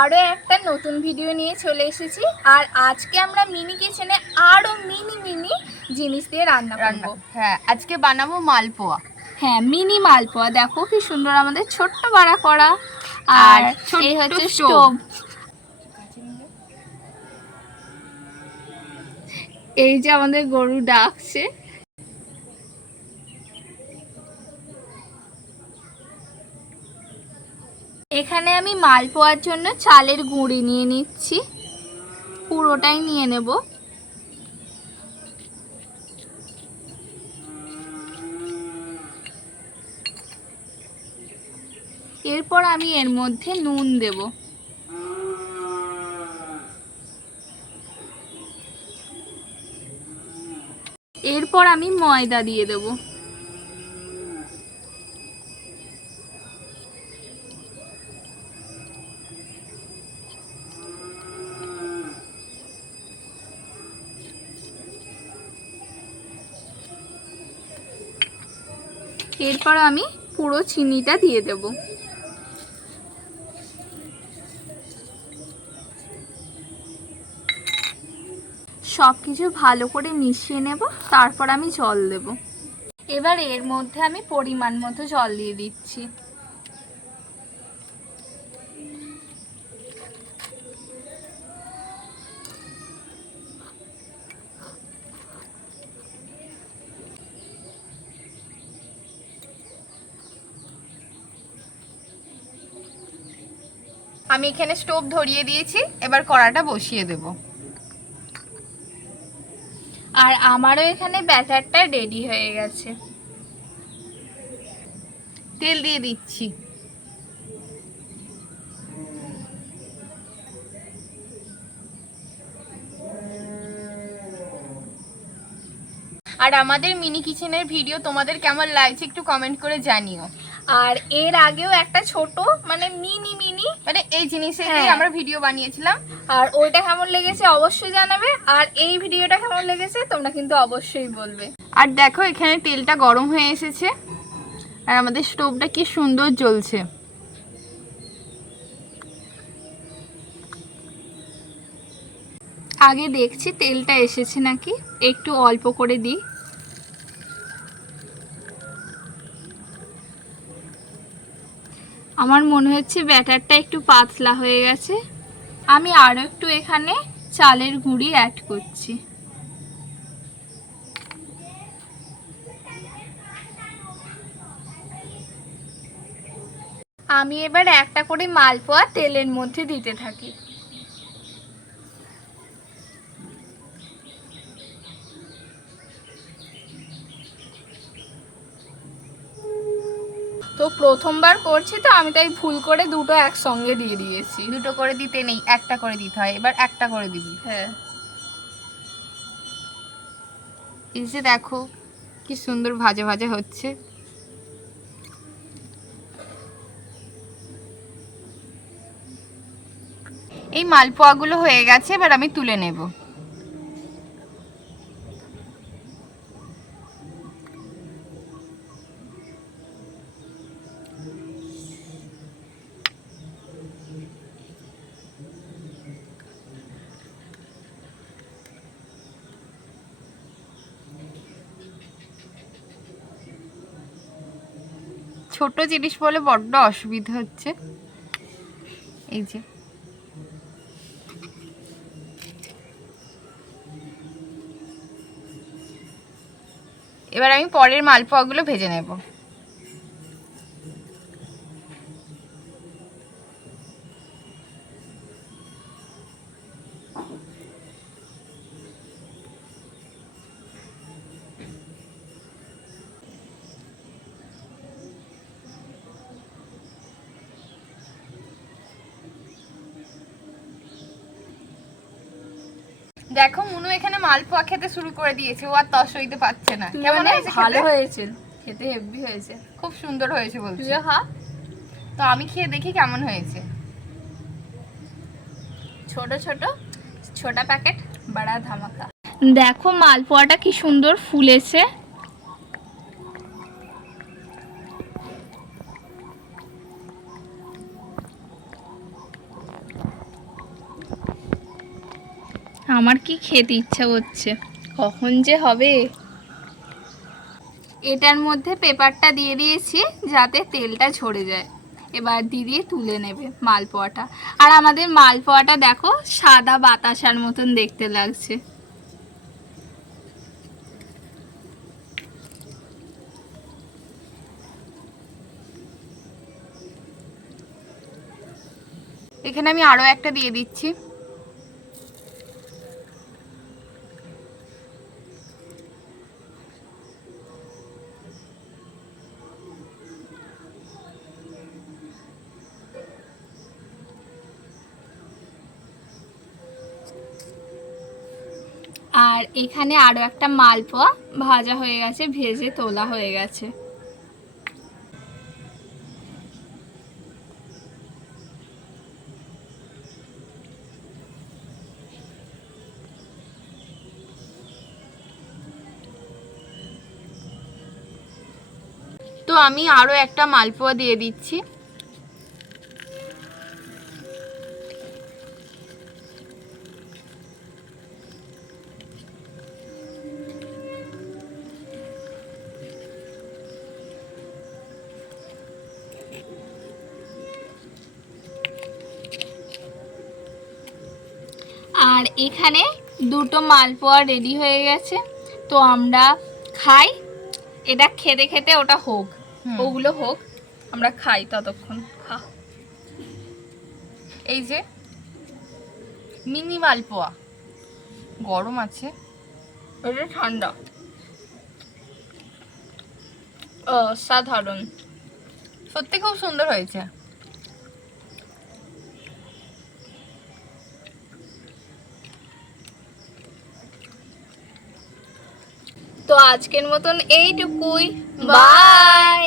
আরও একটা নতুন ভিডিও নিয়ে চলে এসেছি। আর আজকে আমরা মিনি কিচেনে আরও মিনি জিনিস দিয়ে রান্না করবো। হ্যাঁ, আজকে বানাবো মালপোয়া। হ্যাঁ, মিনি মালপোয়া। দেখো কি সুন্দর আমাদের ছোট্ট বাড়া করা। আর এই হচ্ছে স্টোভ। এই যে আমাদের গরু ডাকছে। এখানে আমি মালপোয়ার জন্য চালের গুঁড়ি নিয়ে নিচ্ছি, পুরোটাই নিয়ে নেব। এরপর আমি এর মধ্যে নুন দেব। এরপর আমি ময়দা দিয়ে দেব। এরপর আমি পুরো চিনিটা দিয়ে দেব। সব কিছু ভালো করে মিশিয়ে নেব, তারপর আমি জল দেব। এবার এর মধ্যে আমি পরিমাণ মতো জল দিয়ে দিচ্ছি। আমি এখানে স্টোভ ধরিয়ে দিয়েছি, এবার কড়াটা বসিয়ে দেব। আর আমারও এখানে ব্যাটারটা রেডি হয়ে গেছে। তেল দিয়ে দিচ্ছি। আর আমাদের মিনি কিচেনের ভিডিও তোমাদের কেমন লাগছে একটু কমেন্ট করে জানিও। আর এর আগেও একটা ছোট মানে মিনি মানে এই জিনিসের দিয়ে আমরা ভিডিও বানিয়েছিলাম, আর ওইটা কেমন লেগেছে অবশ্যই জানাবে। আর এই ভিডিওটা কেমন লেগেছে তোমরা কিন্তু অবশ্যই বলবে। আর দেখো এখানে তেলটা গরম হয়ে এসেছে আর আমাদের স্টোভটা কি সুন্দর জ্বলছে। আগে দেখছি তেলটা এসেছে নাকি, একটু অল্প করে দিই। আমার মনে হচ্ছে ব্যাটারটা একটু পাতলা হয়ে গেছে। আমি আরও একটু এখানে চালের গুঁড়ি অ্যাড করছি। আমি এবার একটা করে মালপোয়া তেলের মধ্যে দিতে থাকি। তো প্রথমবার করছি তো আমি তাই ভুল করে দুটো একসঙ্গে দিয়ে দিয়েছি। দুটো করে দিতে নেই, একটা করে দিতে হয়। এবার একটা করে দিবি। হ্যাঁ, এই যে দেখো কি সুন্দর ভাজা ভাজা হচ্ছে। এই মালপোয়াগুলো হয়ে গেছে, এবার আমি তুলে নেব। ছোট জিনিস বলে বড্ড অসুবিধা হচ্ছে। এই যে এবার আমি পরের মালপোয়াগুলো ভেজে নেব। দেখো মুনু এখানে মালপোয়া খেতে শুরু করে দিয়েছে, ও আর তস হইতে পারছে না। কেমন হয়েছে? ভালো হয়েছে, খেতে হেভি হয়েছে, খুব সুন্দর হয়েছে বলছে। তুইও খা। তো আমি খেয়ে দেখি কেমন হয়েছে। ছোট ছোট প্যাকেট বড়া ধামাকা। দেখো মালপোয়াটা কি সুন্দর ফুলেছে। আমার কি খেতে ইচ্ছা করছে, কখন যে হবে। এটার মধ্যে পেপারটা দিয়ে দিয়েছি যাতে তেলটা ঝরে যায়। এবার দিয়ে তুলে নেবে মালপোয়াটা। আর আমাদের মালপোয়াটা দেখো সাদা বাতাসার মতন দেখতে লাগছে। এখানে আমি আরো একটা দিয়ে দিচ্ছি। আর এখানে আরো একটা মালপোয়া ভাজা হয়ে গেছে, ভেজে তোলা হয়ে গেছে। তো আমি আরো একটা মালপোয়া দিয়ে দিচ্ছি। আর এখানে দুটো মালপোয়া রেডি হয়ে গেছে। তো আমরা খাই, এটা খেতে খেতে ওটা হোক, ওগুলো হোক, আমরা খাই ততক্ষণ। এই যে মিনি মালপোয়া, গরম আছে, এটা ঠান্ডা, অসাধারণ, সত্যি খুব সুন্দর হয়েছে। তো আজকের মতন এইটুকুই, বাই।